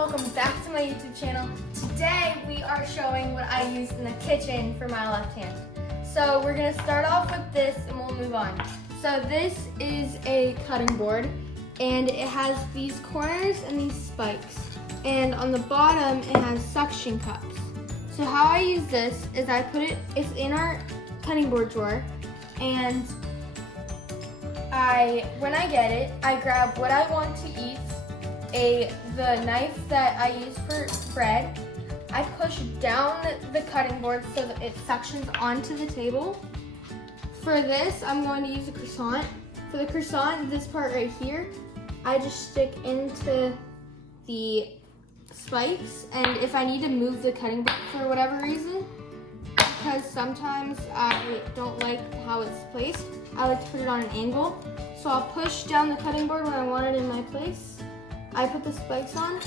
welcome back to my YouTube channel. Today we are showing what I used in the kitchen for my left hand. So we're gonna start off with this and we'll move on. So this is a cutting board and it has these corners and these spikes. And on the bottom it has suction cups. So how I use this is I put it's in our cutting board drawer, and when I get it, I grab what I want to eat, the knife that I use for bread. I push down the cutting board so that it suctions onto the table. For this, I'm going to use a croissant. For the croissant, this part right here, I just stick into the spikes, and if I need to move the cutting board for whatever reason, because sometimes I don't like how it's placed, I like to put it on an angle. So I'll push down the cutting board when I want it in my place. I put the spikes on,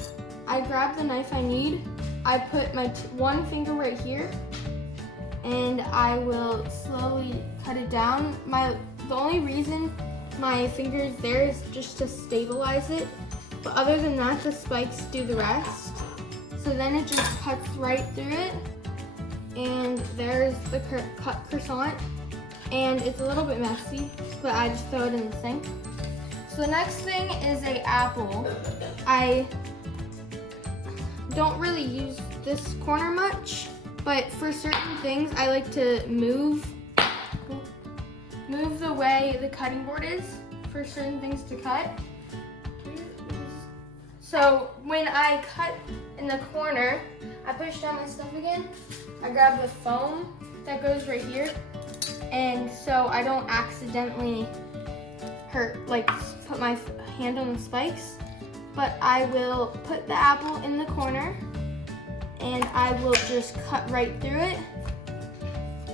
I grab the knife I need, I put my one finger right here, and I will slowly cut it down. The only reason my finger is there is just to stabilize it, but other than that, the spikes do the rest. So then it just cuts right through it, and there's the cut croissant. And it's a little bit messy, but I just throw it in the sink. So the next thing is an apple. I don't really use this corner much, but for certain things, I like to move the way the cutting board is for certain things to cut. So when I cut in the corner, I push down my stuff again. I grab the foam that goes right here, and so I don't accidentally put my hand on the spikes, but I will put the apple in the corner and I will just cut right through it.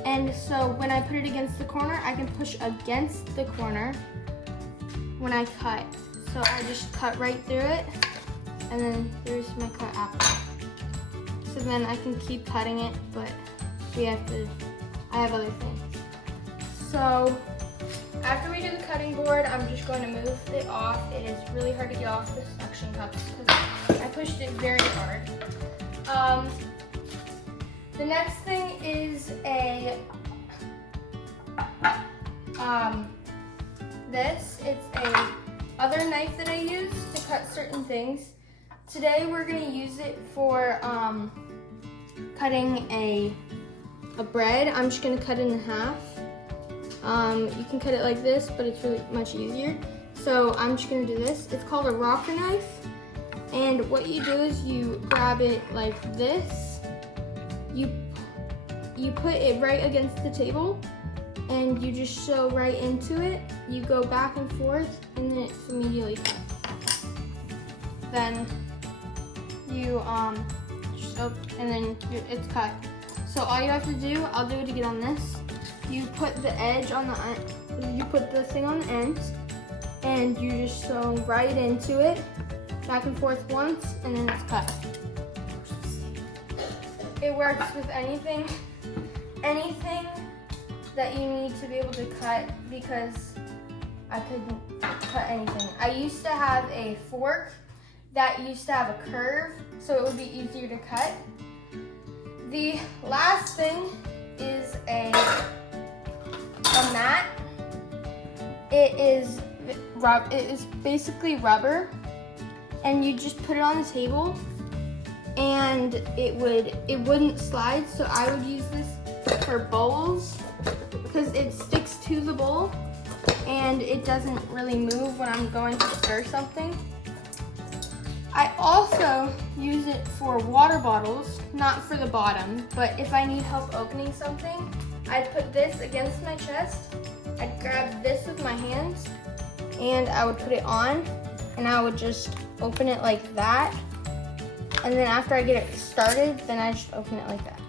And so when I put it against the corner, I can push against the corner when I cut. So I just cut right through it, and then there's my cut apple. So then I can keep cutting it, but I have other things. So after we do the cutting board, I'm just going to move it off. It is really hard to get off the suction cups because I pushed it very hard. The next thing is it's a other knife that I use to cut certain things. Today we're going to use it for cutting a bread. I'm just going to cut it in half. You can cut it like this, but it's really much easier. So I'm just gonna do this. It's called a rocker knife. And what you do is you grab it like this. You put it right against the table, and you just sew right into it. You go back and forth, and then it's immediately cut. Then you sew, and then it's cut. So all you have to do, I'll do it again on this. You put the edge on the end, you put the thing on the end, and you just sew right into it, back and forth once, and then it's cut. It works with anything that you need to be able to cut, because I couldn't cut anything. I used to have a fork that used to have a curve, so it would be easier to cut. The last thing is a mat. It is basically rubber, and you just put it on the table, and it wouldn't slide. So I would use this for bowls because it sticks to the bowl and it doesn't really move when I'm going to stir something. I also use it for water bottles, not for the bottom, but if I need help opening something, I'd put this against my chest, I'd grab this with my hands, and I would put it on, and I would just open it like that. And then after I get it started, then I just open it like that.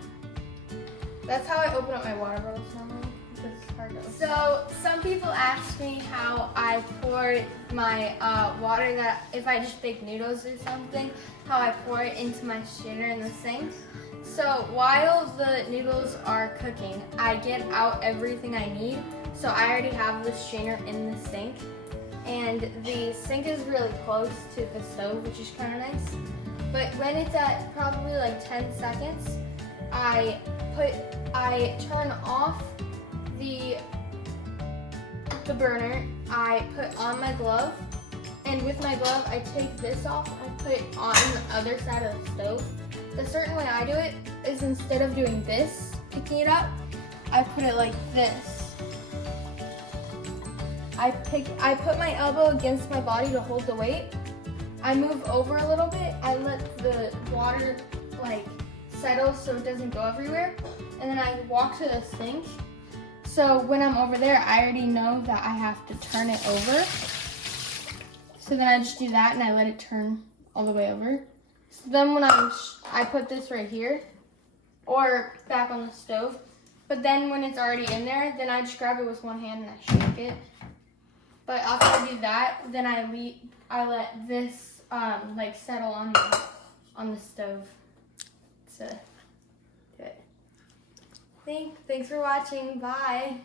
That's how I open up my water bottles normally, because it's hard to open. So some people ask me how I pour my water, that if I just bake noodles or something, how I pour it into my strainer in the sink. So while the noodles are cooking, I get out everything I need. So I already have the strainer in the sink, and the sink is really close to the stove, which is kind of nice. But when it's at probably like 10 seconds, I turn off the burner. I put on my glove, and with my glove, I take this off. I put it on the other side of the stove. The certain way I do it is instead of doing this, picking it up, I put it like this. I put my elbow against my body to hold the weight. I move over a little bit. I let the water like settle so it doesn't go everywhere. And then I walk to the sink. So when I'm over there, I already know that I have to turn it over. So then I just do that and I let it turn all the way over. So then when I put this right here or back on the stove. But then when it's already in there, then I just grab it with one hand and I shake it. But after I do that, then I let this like settle on the stove to do it. Thanks for watching. Bye.